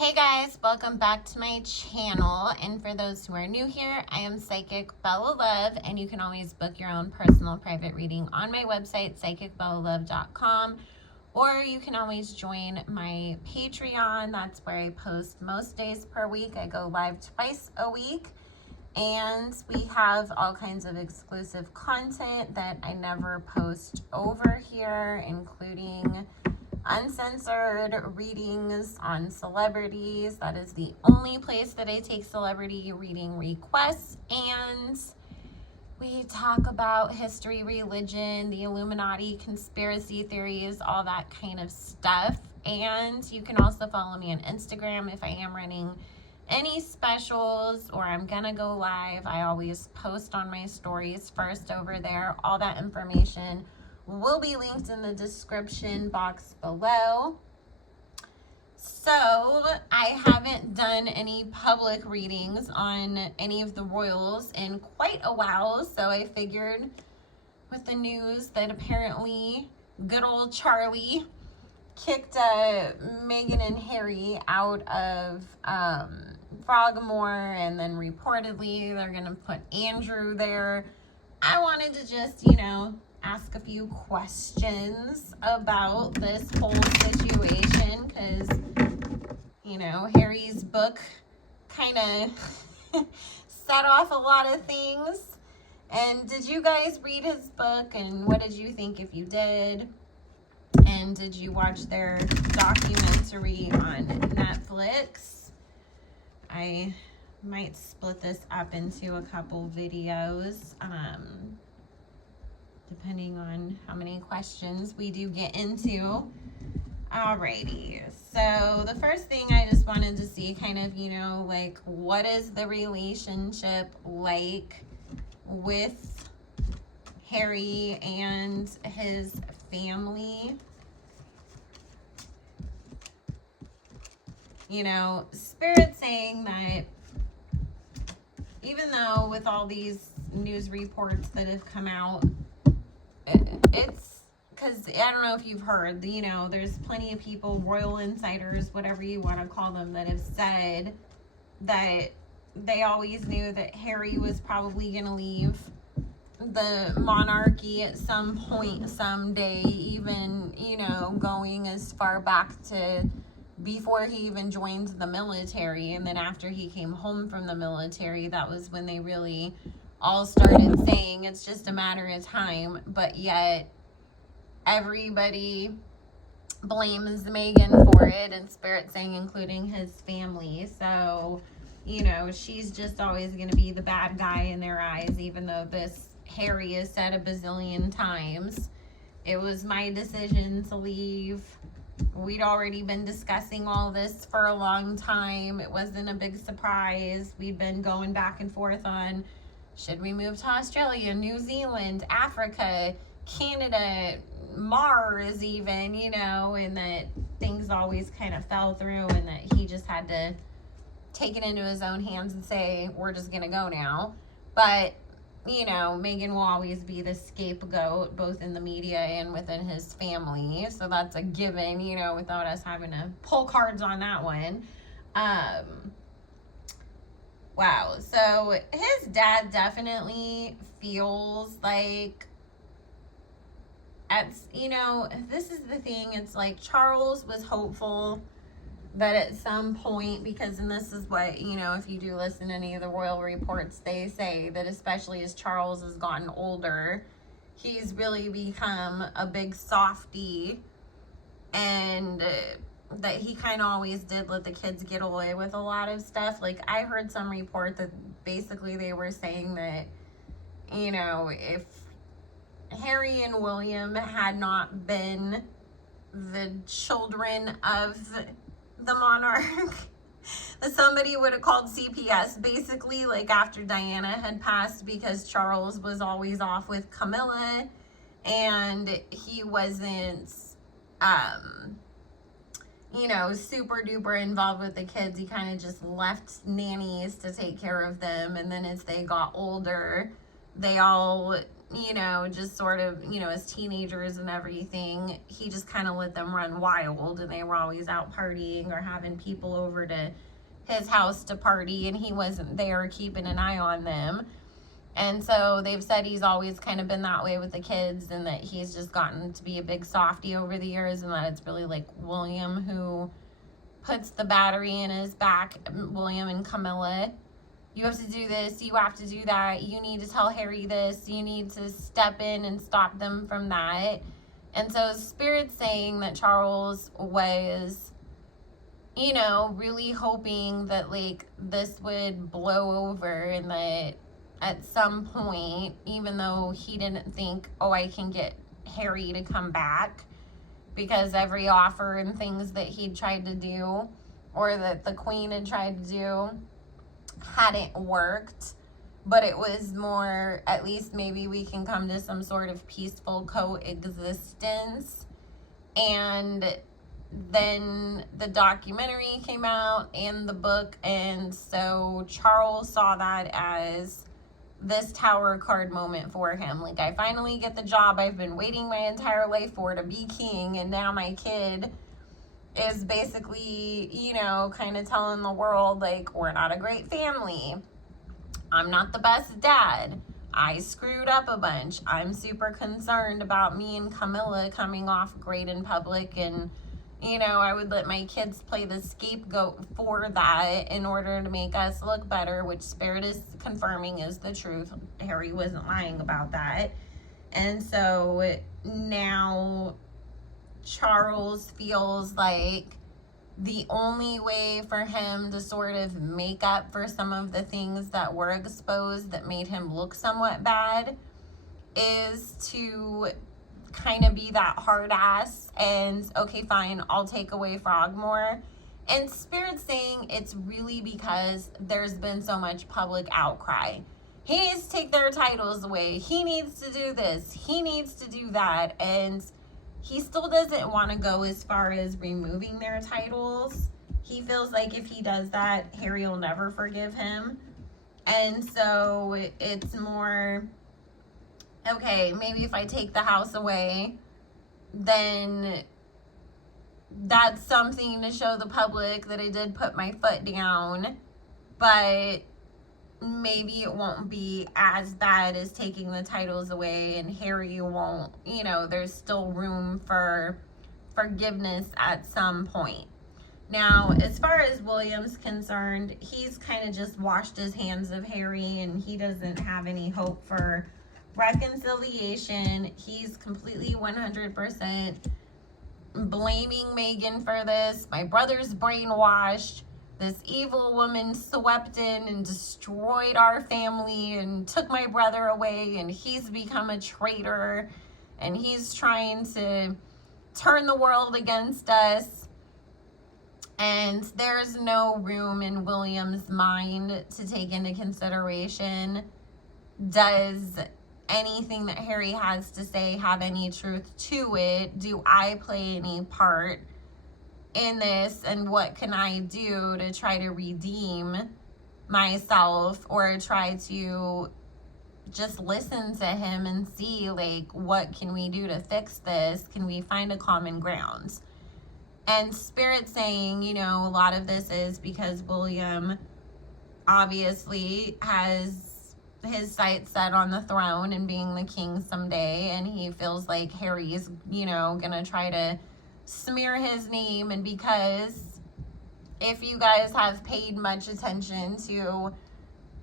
Hey guys, welcome back to my channel. And for those who are new here, I am Psychic Bella Love, and you can always book your own personal private reading on my website, psychicbellalove.com, or you can always join my Patreon. That's where I post most days per week. I go live twice a week, and we have all kinds of exclusive content that I never post over here, including uncensored readings on celebrities. That is the only place that I take celebrity reading requests. And we talk about history, religion, the Illuminati, conspiracy theories, all that kind of stuff. And you can also follow me on Instagram if I am running any specials or I'm gonna go live. I always post on my stories first over there. All that information will be linked in the description box below. So I haven't done any public readings on any of the royals in quite a while, so I figured with the news that apparently good old Charlie kicked Meghan and Harry out of Frogmore, and then reportedly they're gonna put Andrew there. I wanted to just, ask a few questions about this whole situation because, Harry's book kind of set off a lot of things. And did you guys read his book, and what did you think if you did? And did you watch their documentary on Netflix? I might split this up into a couple videos, depending on how many questions we do get into. Alrighty, so the first thing I just wanted to see kind of, what is the relationship like with Harry and his family? Spirit saying that even though with all these news reports that have come out, it's because I don't know if you've heard, there's plenty of people, royal insiders, whatever you want to call them, that have said that they always knew that Harry was probably going to leave the monarchy at some point someday, even, going as far back to before he even joined the military. And then after he came home from the military, that was when they really all started saying it's just a matter of time. But yet everybody blames Meghan for it, and Spirit saying including his family. So, she's just always going to be the bad guy in their eyes, even though this Harry has said a bazillion times, it was my decision to leave. We'd already been discussing all this for a long time. It wasn't a big surprise. We'd been going back and forth on, should we move to Australia, New Zealand, Africa, Canada, Mars even, and that things always kind of fell through, and that he just had to take it into his own hands and say, we're just going to go now. But, Meghan will always be the scapegoat, both in the media and within his family. So that's a given, without us having to pull cards on that one. Wow. So his dad definitely feels like, this is the thing. It's like Charles was hopeful that at some point, because, and this is what, if you do listen to any of the royal reports, they say that especially as Charles has gotten older, he's really become a big softy, and that he kind of always did let the kids get away with a lot of stuff. Like, I heard some report that basically they were saying that, if Harry and William had not been the children of the monarch, that somebody would have called CPS, basically, like after Diana had passed, because Charles was always off with Camilla, and he wasn't, super duper involved with the kids. He kind of just left nannies to take care of them, and then as they got older, they all just sort of, as teenagers and everything, he just kind of let them run wild, and they were always out partying or having people over to his house to party, and he wasn't there keeping an eye on them. And so they've said he's always kind of been that way with the kids, and that he's just gotten to be a big softie over the years, and that it's really like William who puts the battery in his back, William and Camilla. You have to do this, you have to do that, you need to tell Harry this, you need to step in and stop them from that. And so Spirit's saying that Charles was, really hoping that, like, this would blow over, and that at some point, even though he didn't think, I can get Harry to come back, because every offer and things that he'd tried to do, or that the Queen had tried to do, hadn't worked. But it was more, at least maybe we can come to some sort of peaceful coexistence. And then the documentary came out and the book, and so Charles saw that as this tower card moment for him. Like, I finally get the job I've been waiting my entire life for, to be king, and now my kid is basically, kind of telling the world, like, we're not a great family. I'm not the best dad. I screwed up a bunch. I'm super concerned about me and Camilla coming off great in public, and I would let my kids play the scapegoat for that in order to make us look better, which Spirit is confirming is the truth. Harry wasn't lying about that. And so now Charles feels like the only way for him to sort of make up for some of the things that were exposed that made him look somewhat bad is to kind of be that hard ass and, okay, fine, I'll take away Frogmore. And Spirit's saying it's really because there's been so much public outcry. He needs to take their titles away. He needs to do this. He needs to do that. And he still doesn't want to go as far as removing their titles. He feels like if he does that, Harry will never forgive him. And so it's more, okay, maybe if I take the house away, then that's something to show the public that I did put my foot down, but maybe it won't be as bad as taking the titles away, and Harry won't, there's still room for forgiveness at some point. Now, as far as William's concerned, he's kind of just washed his hands of Harry, and he doesn't have any hope for reconciliation. He's completely 100% blaming Meghan for this. My brother's brainwashed. This evil woman swept in and destroyed our family and took my brother away, and he's become a traitor, and he's trying to turn the world against us. And there's no room in William's mind to take into consideration, does anything that Harry has to say have any truth to it? Do I play any part in this? And what can I do to try to redeem myself, or try to just listen to him and see, like, what can we do to fix this? Can we find a common ground? And Spirit's saying, a lot of this is because William obviously has his sights set on the throne and being the king someday, and he feels like Harry is, gonna try to smear his name. And because if you guys have paid much attention to,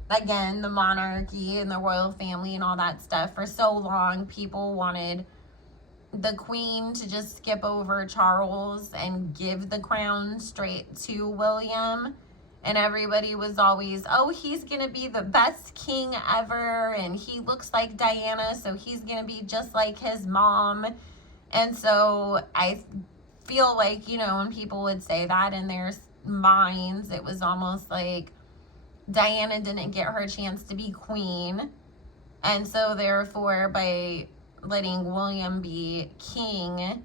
again, the monarchy and the royal family and all that stuff, for so long people wanted the Queen to just skip over Charles and give the crown straight to William. And everybody was always, he's gonna be the best king ever, and he looks like Diana, so he's gonna be just like his mom. And so I feel like, when people would say that in their minds, it was almost like Diana didn't get her chance to be queen, and so therefore by letting William be king,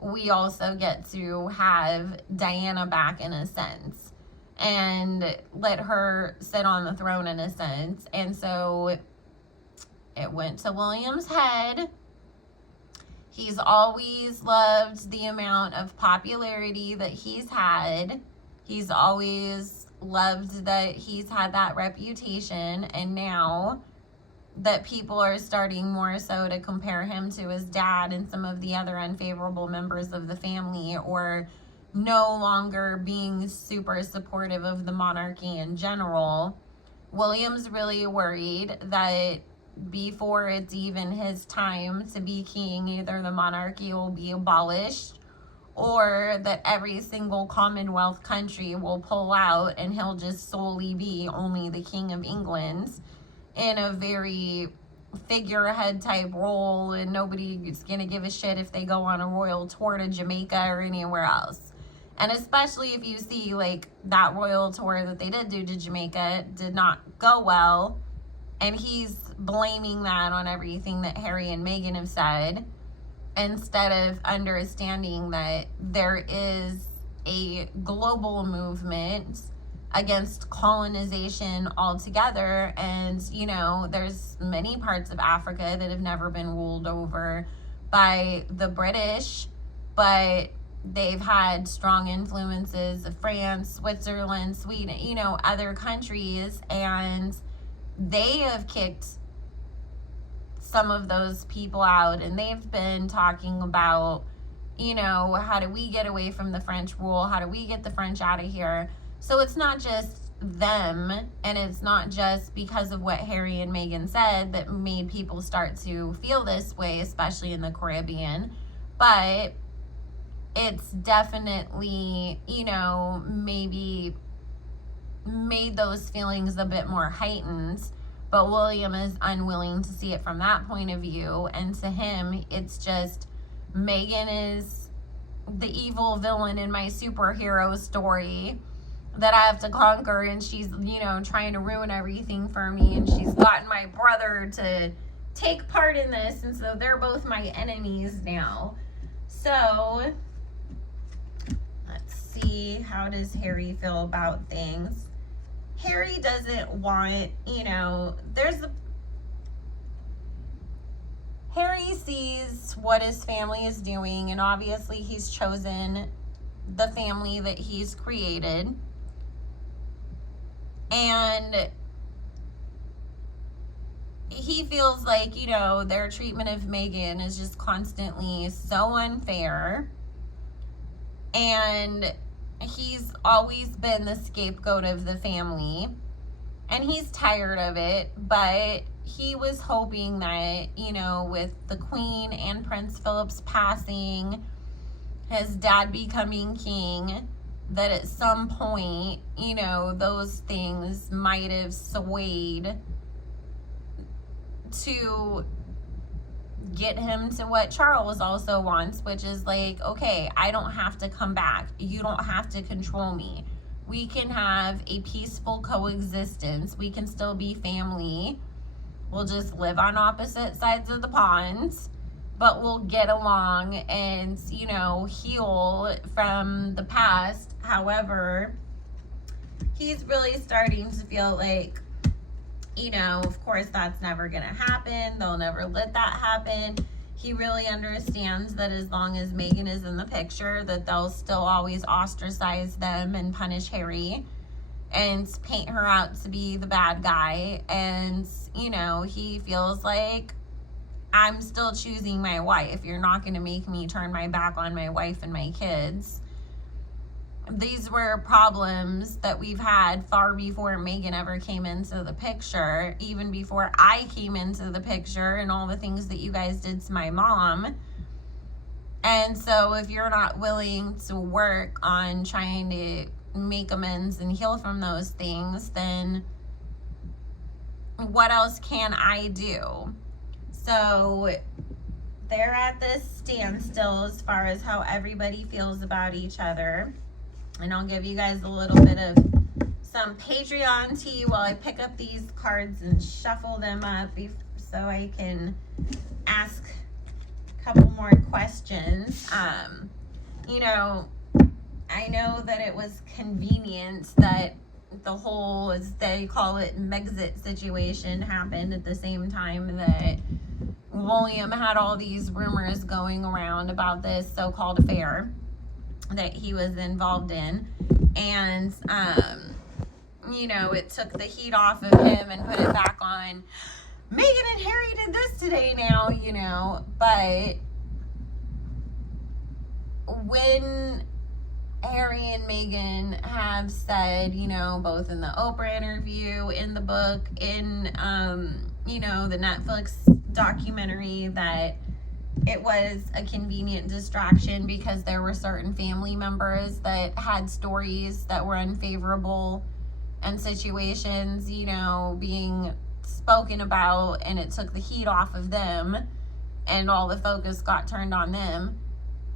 we also get to have Diana back in a sense, and let her sit on the throne in a sense. And so It went to William's head. He's always loved the amount of popularity that he's had. He's always loved that he's had that reputation. And now that people are starting more so to compare him to his dad and some of the other unfavorable members of the family, or no longer being super supportive of the monarchy in general, William's really worried that before it's even his time to be king, either the monarchy will be abolished or that every single Commonwealth country will pull out and he'll just solely be only the King of England in a very figurehead type role, and nobody's gonna give a shit if they go on a royal tour to Jamaica or anywhere else. And especially if you see like that royal tour that they did do to Jamaica did not go well, and he's blaming that on everything that Harry and Meghan have said, instead of understanding that there is a global movement against colonization altogether. And, you know, there's many parts of Africa that have never been ruled over by the British, but they've had strong influences of France, Switzerland, Sweden, you know, other countries, and they have kicked some of those people out, and they've been talking about, you know, how do we get away from the French rule? How do we get the French out of here? So it's not just them, and it's not just because of what Harry and Meghan said that made people start to feel this way, especially in the Caribbean, but it's definitely, you know, maybe made those feelings a bit more heightened. But William is unwilling to see it from that point of view. And to him, it's just, Meghan is the evil villain in my superhero story that I have to conquer. And she's, you know, trying to ruin everything for me. And she's gotten my brother to take part in this. And so they're both my enemies now. So let's see, how does Harry feel about things? Harry doesn't want, you know, Harry sees what his family is doing, and obviously he's chosen the family that he's created. And he feels like, you know, their treatment of Meghan is just constantly so unfair. And he's always been the scapegoat of the family, and he's tired of it. But he was hoping that, you know, with the Queen and Prince Philip's passing, his dad becoming king, that at some point, you know, those things might have swayed to get him to what Charles also wants, which is like, okay, I don't have to come back. You don't have to control me. We can have a peaceful coexistence. We can still be family. We'll just live on opposite sides of the pond, but we'll get along and, you know, heal from the past. However, he's really starting to feel like, you know, of course that's never gonna happen. They'll never let that happen. He really understands that as long as Meghan is in the picture, that they'll still always ostracize them and punish Harry and paint her out to be the bad guy. And, you know, he feels like, I'm still choosing my wife. You're not gonna make me turn my back on my wife and my kids. These were problems that we've had far before Meghan ever came into the picture, even before I came into the picture, and all the things that you guys did to my mom. And so if you're not willing to work on trying to make amends and heal from those things, then what else can I do? So they're at this standstill as far as how everybody feels about each other. And I'll give you guys a little bit of some Patreon tea while I pick up these cards and shuffle them up so I can ask a couple more questions. You know, I know that it was convenient that the whole, as they call it, Megxit situation happened at the same time that William had all these rumors going around about this so-called affair that he was involved in. And, you know, it took the heat off of him and put it back on Meghan and Harry did this today now, you know. But when Harry and Meghan have said, you know, both in the Oprah interview, in the book, in, you know, the Netflix documentary, that it was a convenient distraction because there were certain family members that had stories that were unfavorable and situations, you know, being spoken about, and it took the heat off of them and all the focus got turned on them.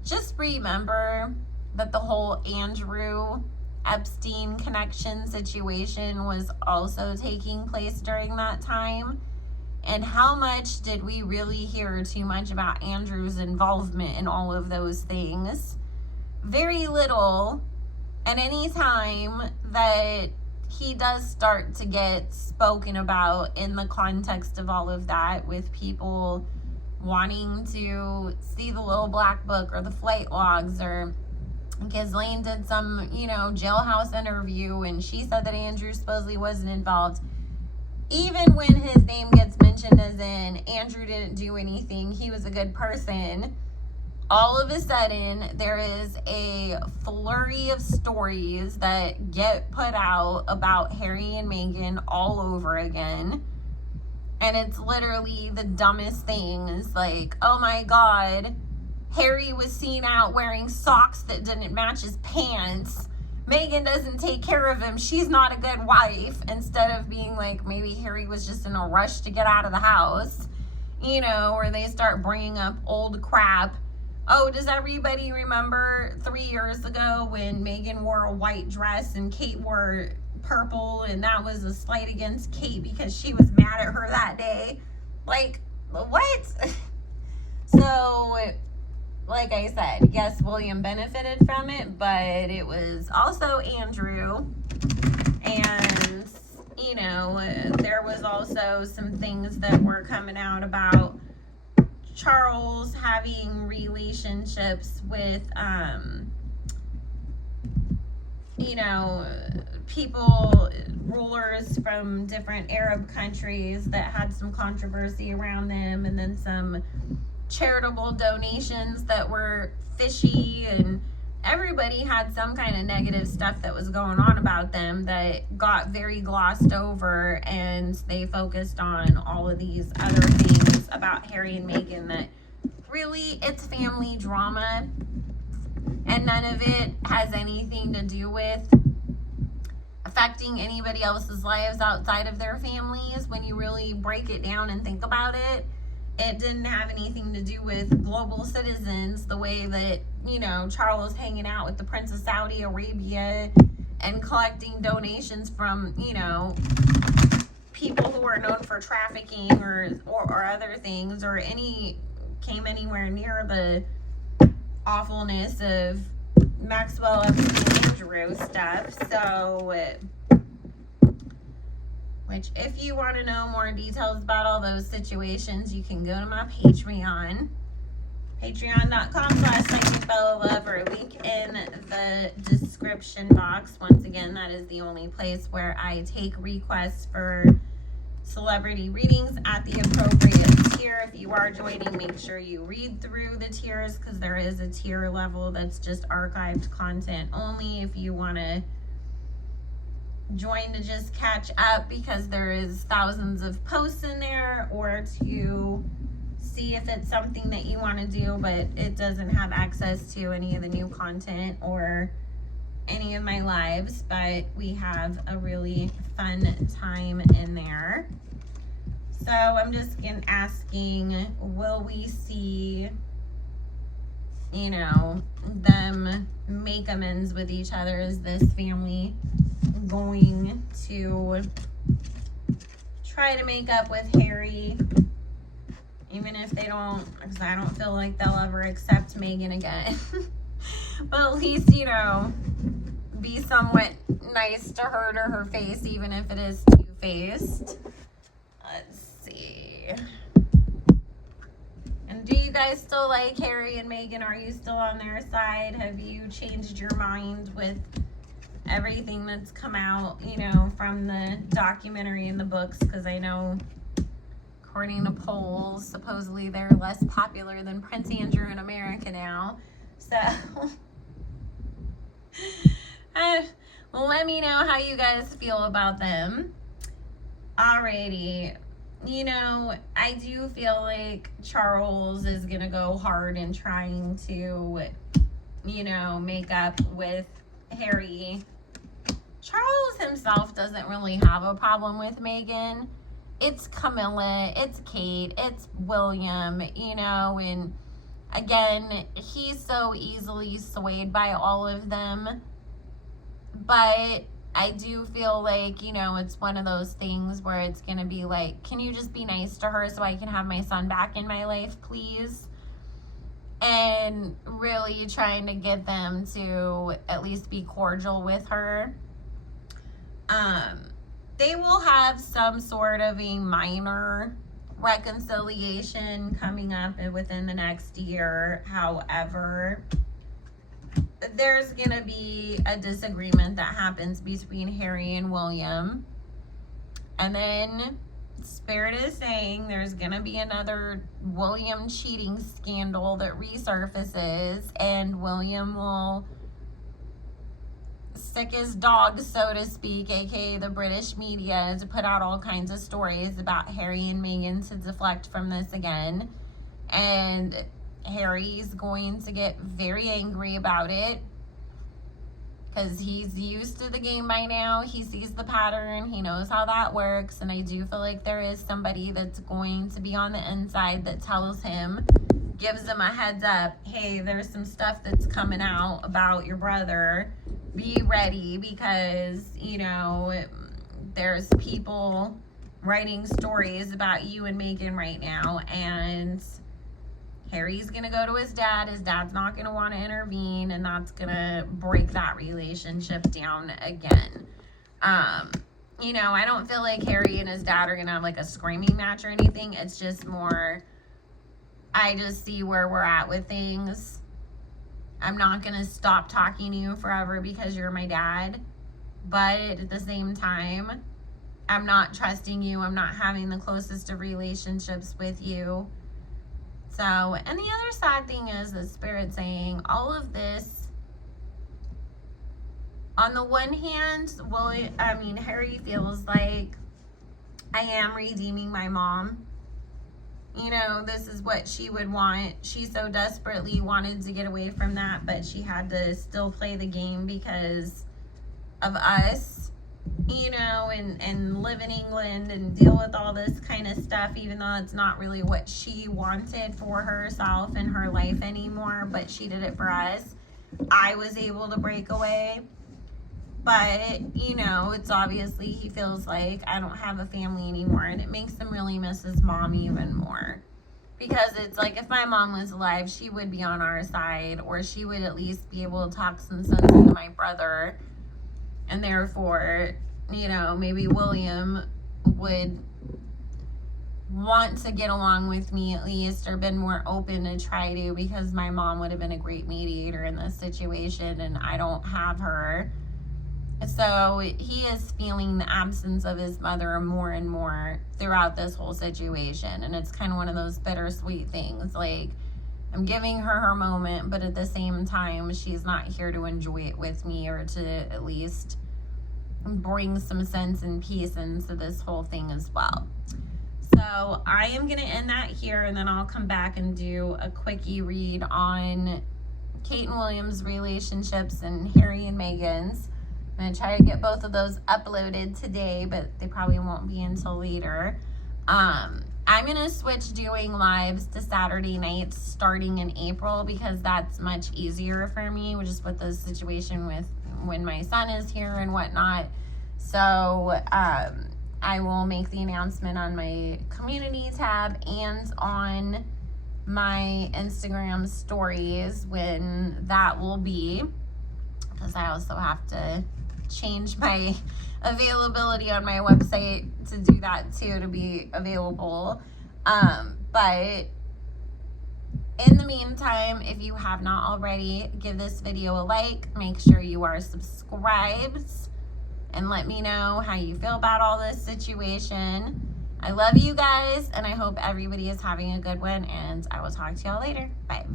Just remember that the whole Andrew Epstein connection situation was also taking place during that time. And how much did we really hear too much about Andrew's involvement in all of those things? Very little. And any time that he does start to get spoken about in the context of all of that, with people wanting to see the little black book or the flight logs, or Ghislaine did some, you know, jailhouse interview and she said that Andrew supposedly wasn't involved. Even when his name gets mentioned as in Andrew didn't do anything, he was a good person, all of a sudden there is a flurry of stories that get put out about Harry and Meghan all over again. And it's literally the dumbest things, like, oh my God, Harry was seen out wearing socks that didn't match his pants. Meghan doesn't take care of him. She's not a good wife. Instead of being like, maybe Harry was just in a rush to get out of the house, you know, or they start bringing up old crap. Oh, does everybody remember 3 years ago when Meghan wore a white dress and Kate wore purple, and that was a slight against Kate because she was mad at her that day? Like, what? So, like I said, yes, William benefited from it, but it was also Andrew. And, you know, there was also some things that were coming out about Charles having relationships with, you know, people, rulers from different Arab countries that had some controversy around them, and then some charitable donations that were fishy, and everybody had some kind of negative stuff that was going on about them that got very glossed over, and they focused on all of these other things about Harry and Meghan that really, it's family drama, and none of it has anything to do with affecting anybody else's lives outside of their families. When you really break it down and think about it, it didn't have anything to do with global citizens, the way that, you know, Charles hanging out with the Prince of Saudi Arabia and collecting donations from, you know, people who are known for trafficking or other things, or came anywhere near the awfulness of Maxwell Epstein Andrew stuff. So, which, if you want to know more details about all those situations, you can go to my Patreon. Patreon.com/PsychicBellaLove, or link in the description box. Once again, that is the only place where I take requests for celebrity readings at the appropriate tier. If you are joining, make sure you read through the tiers, because there is a tier level that's just archived content only. If you want to join to just catch up because there is thousands of posts in there, or to see if it's something that you want to do but it doesn't have access to any of the new content or any of my lives, but we have a really fun time in there. So I'm just asking, will we see, you know, them make amends with each other? Is this family going to try to make up with Harry, even if they don't? Because I don't feel like they'll ever accept Meghan again. But at least, you know, be somewhat nice to her to her face, even if it is two-faced. Let's see. And do you guys still like Harry and Meghan? Are you still on their side? Have you changed your mind with everything that's come out, you know, from the documentary and the books? Because I know, according to polls, supposedly they're less popular than Prince Andrew in America now. So, let me know how you guys feel about them. Alrighty. You know, I do feel like Charles is going to go hard in trying to, you know, make up with Harry. Charles himself doesn't really have a problem with Meghan. It's Camilla, it's Kate, it's William, you know, and again, he's so easily swayed by all of them. But I do feel like, you know, it's one of those things where it's going to be like, can you just be nice to her so I can have my son back in my life, please? And really trying to get them to at least be cordial with her. They will have some sort of a minor reconciliation coming up within the next year. However, there's going to be a disagreement that happens between Harry and William. And then Spirit is saying there's going to be another William cheating scandal that resurfaces, and William will stick his dog, so to speak, aka the British media, to put out all kinds of stories about Harry and Meghan to deflect from this again. And Harry's going to get very angry about it because he's used to the game by now. He sees the pattern. He knows how that works. And I do feel like there is somebody that's going to be on the inside that tells him, gives him a heads up, hey, there's some stuff that's coming out about your brother. Be ready because, you know, there's people writing stories about you and Meghan right now. And Harry's going to go to his dad. His dad's not going to want to intervene, and that's going to break that relationship down again. You know, I don't feel like Harry and his dad are going to have like a screaming match or anything. It's just more, I just see where we're at with things. I'm not going to stop talking to you forever because you're my dad. But at the same time, I'm not trusting you. I'm not having the closest of relationships with you. So, and the other sad thing is the Spirit saying all of this, on the one hand, Harry feels like I am redeeming my mom. You know, this is what she would want. She so desperately wanted to get away from that, but she had to still play the game because of us, you know, and live in England and deal with all this kind of stuff, even though it's not really what she wanted for herself and her life anymore, but she did it for us. I was able to break away. But, you know, it's obviously he feels like I don't have a family anymore, and it makes him really miss his mom even more. Because it's like if my mom was alive, she would be on our side, or she would at least be able to talk some sense into my brother. And therefore, you know, maybe William would want to get along with me at least, or been more open to try to, because my mom would have been a great mediator in this situation, and I don't have her. So he is feeling the absence of his mother more and more throughout this whole situation. And it's kind of one of those bittersweet things. Like, I'm giving her her moment, but at the same time, she's not here to enjoy it with me, or to at least bring some sense and peace into this whole thing as well. So I am going to end that here, and then I'll come back and do a quickie read on Kate and William's relationships and Harry and Meghan's. I'm going to try to get both of those uploaded today, but they probably won't be until later. I'm going to switch doing lives to Saturday nights starting in April, because that's much easier for me, just with the situation with when my son is here and whatnot. So I will make the announcement on my community tab and on my Instagram stories when that will be. because I also have to change my availability on my website to do that too, to be available. But in the meantime, if you have not already, give this video a like. Make sure you are subscribed and let me know how you feel about all this situation. I love you guys, and I hope everybody is having a good one, and I will talk to y'all later. Bye.